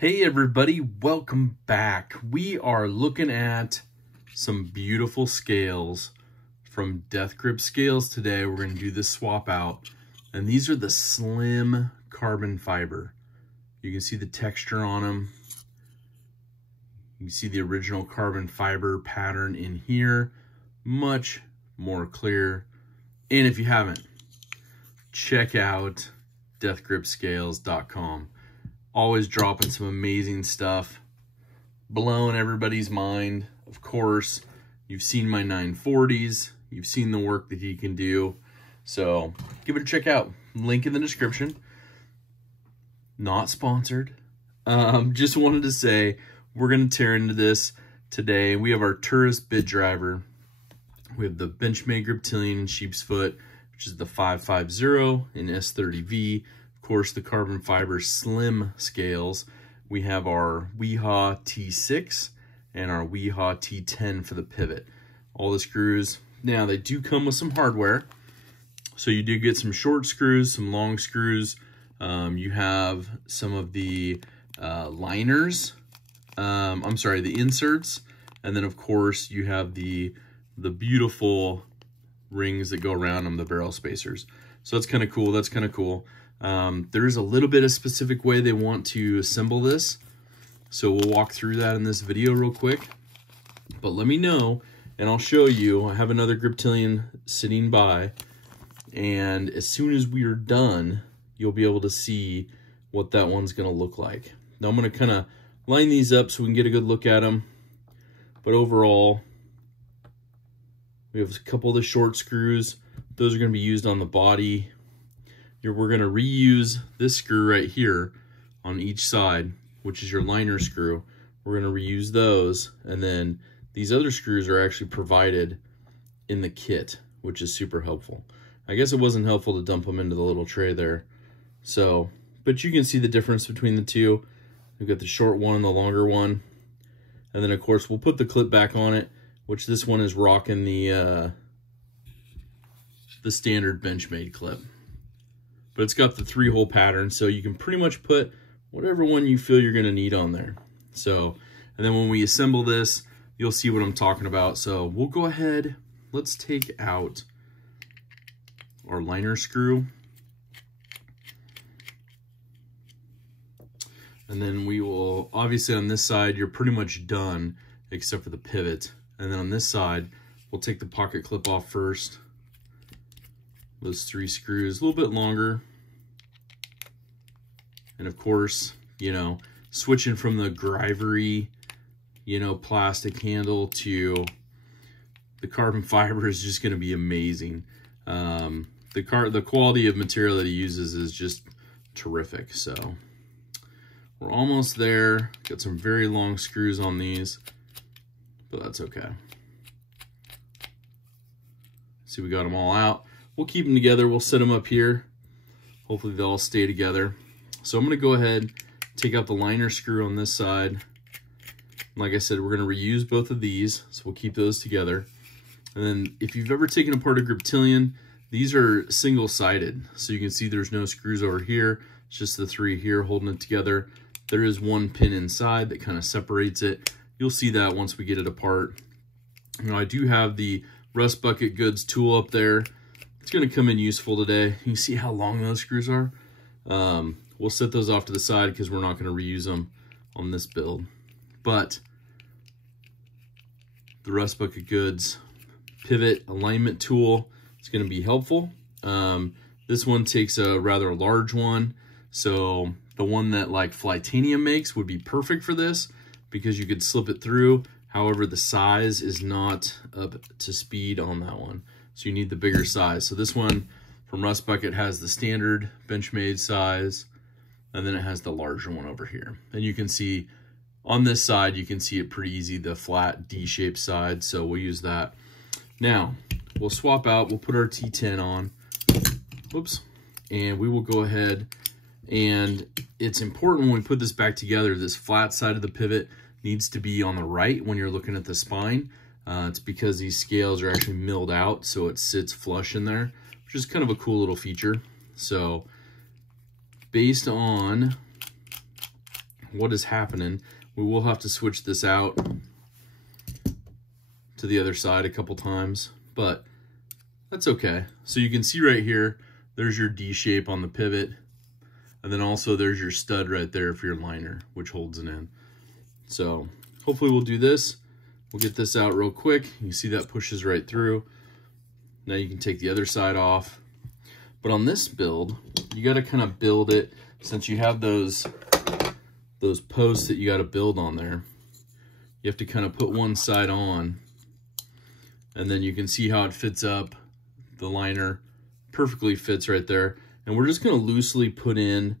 Hey everybody, welcome back. We are looking at some beautiful scales from Death Grip Scales today. We're going to do this swap out, and these are the slim carbon fiber. You can see the texture on them. You can see the original carbon fiber pattern in here, much more clear. And if you haven't, check out deathgripscales.com. Always dropping some amazing stuff, blowing everybody's mind. Of course, you've seen my 940s. You've seen the work that he can do. So give it a check out. Link in the description. Not sponsored. Just wanted to say we're going to tear into this today. We have our tourist bit driver. We have the Benchmade Griptilian in sheep's foot, which is the 550 in S30V. Of course, the carbon fiber slim scales. We have our Weehaw T6 and our Weehaw T10 for the pivot. All the screws. Now, they do come with some hardware. So you do get some short screws, some long screws. You have some of the liners. The inserts. And then, of course, you have the beautiful rings that go around them, the barrel spacers. So that's kind of cool. That's kind of cool. There is a little bit of specific way they want to assemble this. So we'll walk through that in this video real quick. But let me know, and I'll show you. I have another Griptilian sitting by. And as soon as we are done, you'll be able to see what that one's going to look like. Now I'm going to kind of line these up so we can get a good look at them. But overall, we have a couple of the short screws. Those are going to be used on the body. We're going to reuse this screw right here on each side, which is your liner screw. We're going to reuse those. And then these other screws are actually provided in the kit, which is super helpful. I guess it wasn't helpful to dump them into the little tray there. So, but you can see the difference between the two. We've got the short one and the longer one. And then, of course, we'll put the clip back on it, which this one is rocking the standard Benchmade clip. But it's got the 3-hole pattern, so you can pretty much put whatever one you feel you're going to need on there. So, and then when we assemble this, you'll see what I'm talking about. So we'll go ahead, let's take out our liner screw. And then we will, obviously on this side, you're pretty much done except for the pivot. And then on this side, we'll take the pocket clip off first. Those 3 screws, a little bit longer. And of course, you know, switching from the Grivery, you know, plastic handle to the carbon fiber is just going to be amazing. The quality of material that he uses is just terrific. So we're almost there. Got some very long screws on these, but that's okay. See, we got them all out. We'll keep them together. We'll set them up here. Hopefully they'll all stay together. So I'm going to go ahead, take out the liner screw on this side. Like I said, we're going to reuse both of these, so we'll keep those together. And then if you've ever taken apart a Griptilian, these are single-sided. So you can see there's no screws over here. It's just the 3 here holding it together. There is one pin inside that kind of separates it. You'll see that once we get it apart. You know, I do have the Rust Bucket Goods tool up there. It's going to come in useful today. You see how long those screws are? We'll set those off to the side because we're not going to reuse them on this build. But the Rust Bucket Goods pivot alignment tool is going to be helpful. This one takes a rather large one. So the one that like Flytanium makes would be perfect for this because you could slip it through. However, the size is not up to speed on that one. So you need the bigger size. So this one from Rust Bucket has the standard Benchmade size, and then it has the larger one over here. And you can see on this side, you can see it pretty easy, the flat D-shaped side. So we'll use that. Now, we'll swap out, we'll put our T10 on. Whoops. And we will go ahead, and it's important when we put this back together, this flat side of the pivot needs to be on the right when you're looking at the spine. It's because these scales are actually milled out, so it sits flush in there, which is kind of a cool little feature. So based on what is happening. We will have to switch this out to the other side a couple times, but that's okay. So you can see right here, there's your D shape on the pivot, and then also there's your stud right there for your liner, which holds it in. So hopefully we'll do this. We'll get this out real quick. You see that pushes right through. Now you can take the other side off. But on this build, you got to kind of build it, since you have those posts that you got to build on there. You have to kind of put one side on, and then you can see how it fits up. The liner perfectly fits right there. And we're just going to loosely put in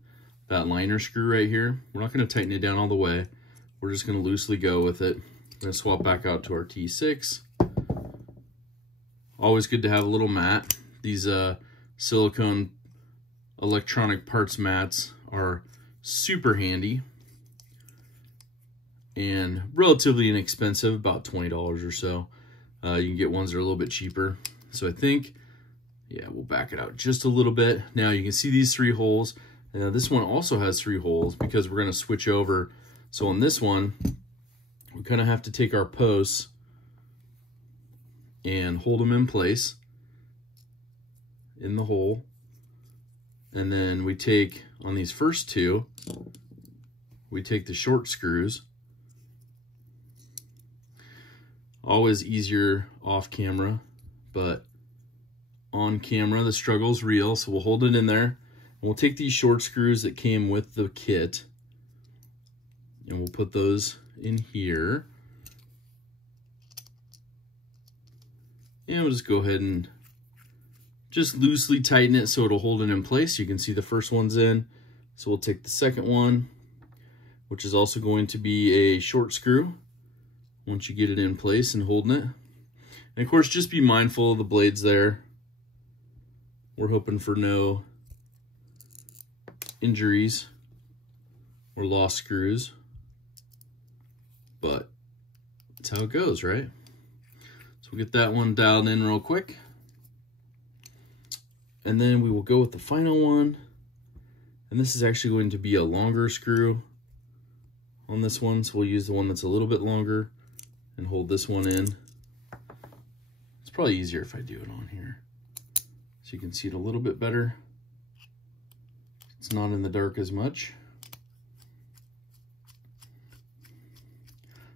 that liner screw right here. We're not going to tighten it down all the way. We're just going to loosely go with it. We're going to swap back out to our T6. Always good to have a little mat. These silicone electronic parts mats are super handy and relatively inexpensive, about $20 or so. You can get ones that are a little bit cheaper. So I think, yeah, we'll back it out just a little bit. Now you can see these 3 holes. Now this one also has 3 holes because we're going to switch over. So on this one, we kind of have to take our posts and hold them in place in the hole. And then we take, on these first 2, we take the short screws. Always easier off camera, but on camera the struggle's real. So we'll hold it in there, and we'll take these short screws that came with the kit, and we'll put those in here. And we'll just go ahead and just loosely tighten it so it'll hold it in place. You can see the first one's in. So we'll take the second one, which is also going to be a short screw, once you get it in place and holding it. And of course, just be mindful of the blades there. We're hoping for no injuries or lost screws, but that's how it goes, right? So we'll get that one dialed in real quick. And then we will go with the final one. And this is actually going to be a longer screw on this one. So we'll use the one that's a little bit longer and hold this one in. It's probably easier if I do it on here, so you can see it a little bit better. It's not in the dark as much.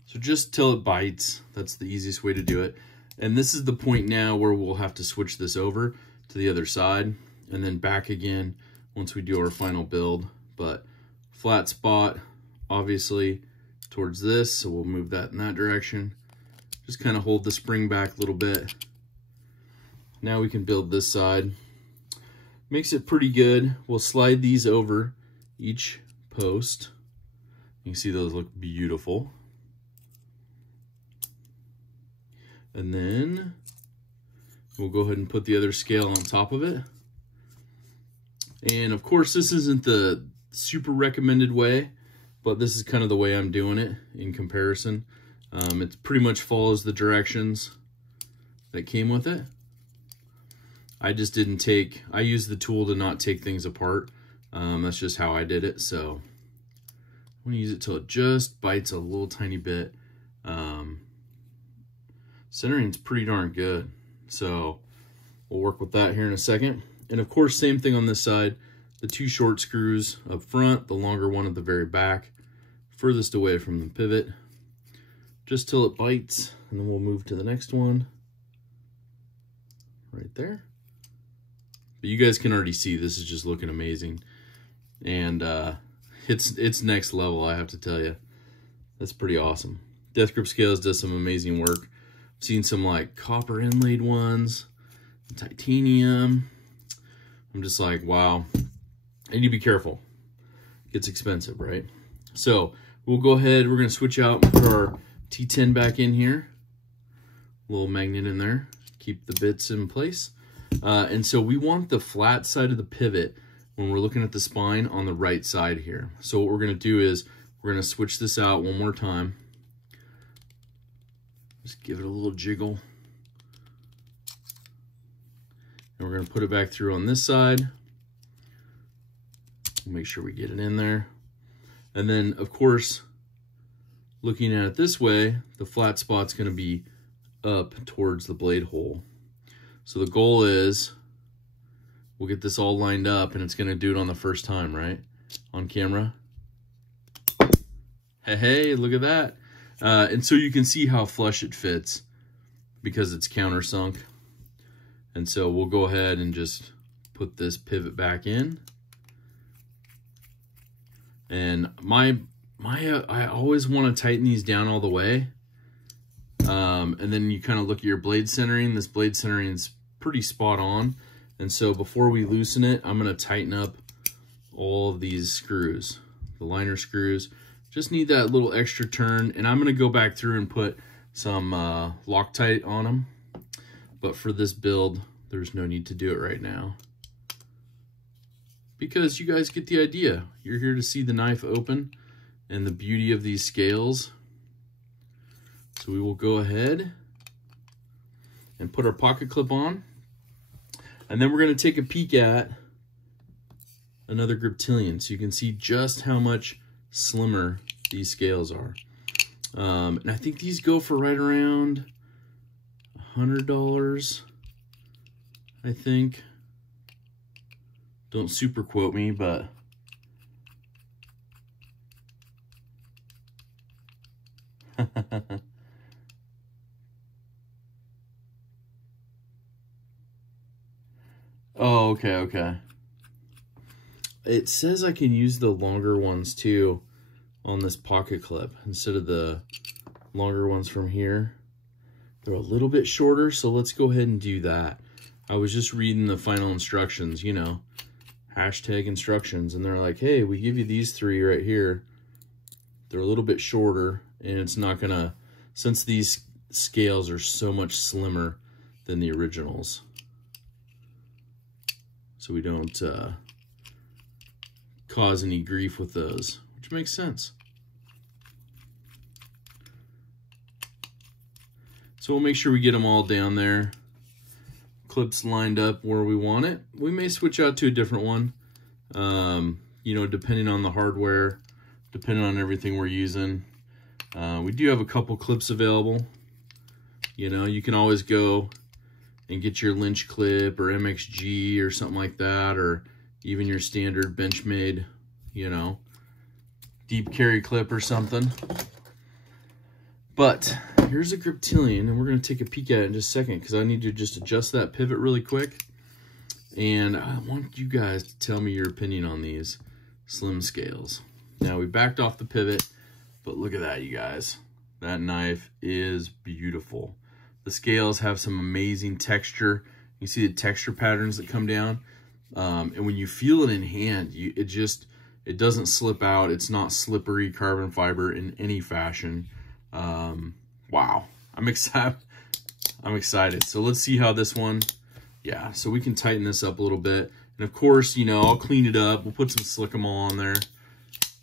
So just till it bites, that's the easiest way to do it. And this is the point now where we'll have to switch this over to the other side and then back again once we do our final build. But flat spot, obviously, towards this, so we'll move that in that direction. Just kind of hold the spring back a little bit. Now we can build this side. Makes it pretty good. We'll slide these over each post. You can see those look beautiful. And then we'll go ahead and put the other scale on top of it. And of course, this isn't the super recommended way, but this is kind of the way I'm doing it in comparison. It pretty much follows the directions that came with it. I just didn't take, I used the tool to not take things apart. That's just how I did it. So I'm gonna use it till it just bites a little tiny bit. Centering's pretty darn good. So we'll work with that here in a second. And of course, same thing on this side. The 2 short screws up front, the longer one at the very back, furthest away from the pivot, just till it bites. And then we'll move to the next one right there. But you guys can already see this is just looking amazing. And it's next level, I have to tell you. That's pretty awesome. Death Grip Scales does some amazing work. I've seen some like copper inlaid ones, titanium. I'm just like, wow. And you be careful. It gets expensive, right? So we'll go ahead, we're gonna switch out and put our T10 back in here. Little magnet in there, keep the bits in place. And so we want the flat side of the pivot when we're looking at the spine on the right side here. So what we're gonna do is we're gonna switch this out one more time. Just give it a little jiggle. And we're gonna put it back through on this side. Make sure we get it in there. And then, of course, looking at it this way, the flat spot's going to be up towards the blade hole. So the goal is we'll get this all lined up, and it's going to do it on the first time, right? On camera. Hey, look at that. And so you can see how flush it fits because it's countersunk. And so we'll go ahead and just put this pivot back in. And I always want to tighten these down all the way. And then you kind of look at your blade centering. This blade centering is pretty spot on. And so before we loosen it, I'm going to tighten up all of these screws, the liner screws. Just need that little extra turn. And I'm going to go back through and put some Loctite on them. But for this build, there's no need to do it right now, because you guys get the idea. You're here to see the knife open and the beauty of these scales. So we will go ahead and put our pocket clip on. And then we're going to take a peek at another Griptilian so you can see just how much slimmer these scales are. And I think these go for right around $100, I think. Don't super quote me, but oh, okay. It says I can use the longer ones too on this pocket clip instead of the longer ones from here. They're a little bit shorter, so let's go ahead and do that. I was just reading the final instructions, you know, hashtag instructions, and they're like, hey, we give you these three right here. They're a little bit shorter, and it's not gonna, since these scales are so much slimmer than the originals, so we don't cause any grief with those, which makes sense. So we'll make sure we get them all down there. Clips lined up where we want it. We may switch out to a different one, you know, depending on the hardware, depending on everything we're using. We do have a couple clips available. You know, you can always go and get your Lynch clip or MXG or something like that, or even your standard Benchmade, you know, deep carry clip or something. But here's a Griptilian, and we're going to take a peek at it in just a second because I need to just adjust that pivot really quick. And I want you guys to tell me your opinion on these slim scales. Now, we backed off the pivot, but look at that, you guys. That knife is beautiful. The scales have some amazing texture. You see the texture patterns that come down. And when you feel it in hand, it doesn't slip out. It's not slippery carbon fiber in any fashion. Wow, I'm excited. So let's see how this one, yeah, so we can tighten this up a little bit. And of course, you know, I'll clean it up. We'll put some Slick-O-Mal on there.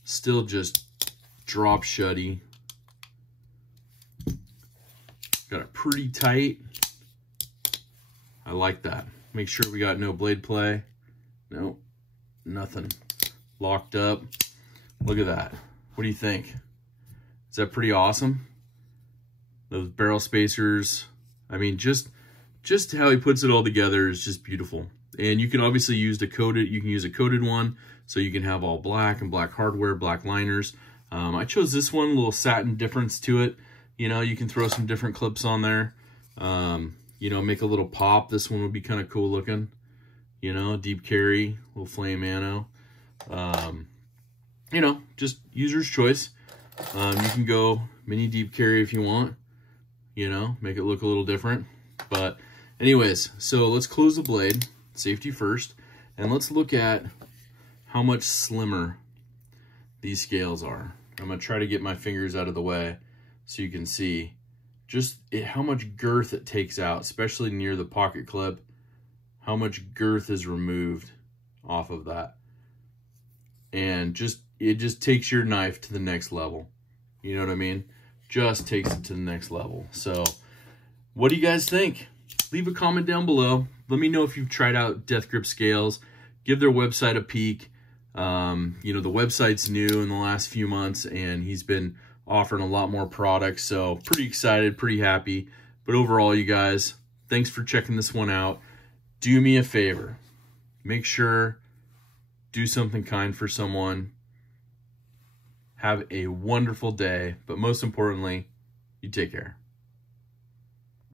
Still just drop shutty. Got it pretty tight. I like that. Make sure we got no blade play. Nope, nothing. Locked up. Look at that. What do you think? Is that pretty awesome? Those barrel spacers, I mean, just how he puts it all together is just beautiful. And you can obviously use a coated one, so you can have all black and black hardware, black liners. I chose this one, a little satin difference to it. You know, you can throw some different clips on there. You know, make a little pop. This one would be kind of cool looking. You know, deep carry, little flame ammo. You know, just user's choice. You can go mini deep carry if you want, you know, make it look a little different. But anyways, so let's close the blade, safety first, and let's look at how much slimmer these scales are. I'm going to try to get my fingers out of the way so you can see just how much girth it takes out, especially near the pocket clip, how much girth is removed off of that. And it just takes your knife to the next level. You know what I mean? Just takes it to the next level. So what do you guys think? Leave a comment down below. Let me know if you've tried out Death Grip scales. Give their website a peek. You know, the website's new in the last few months, and he's been offering a lot more products. So pretty excited, pretty happy. But overall, you guys, thanks for checking this one out. Do me a favor. Make sure, do something kind for someone. Have a wonderful day. But most importantly, you take care.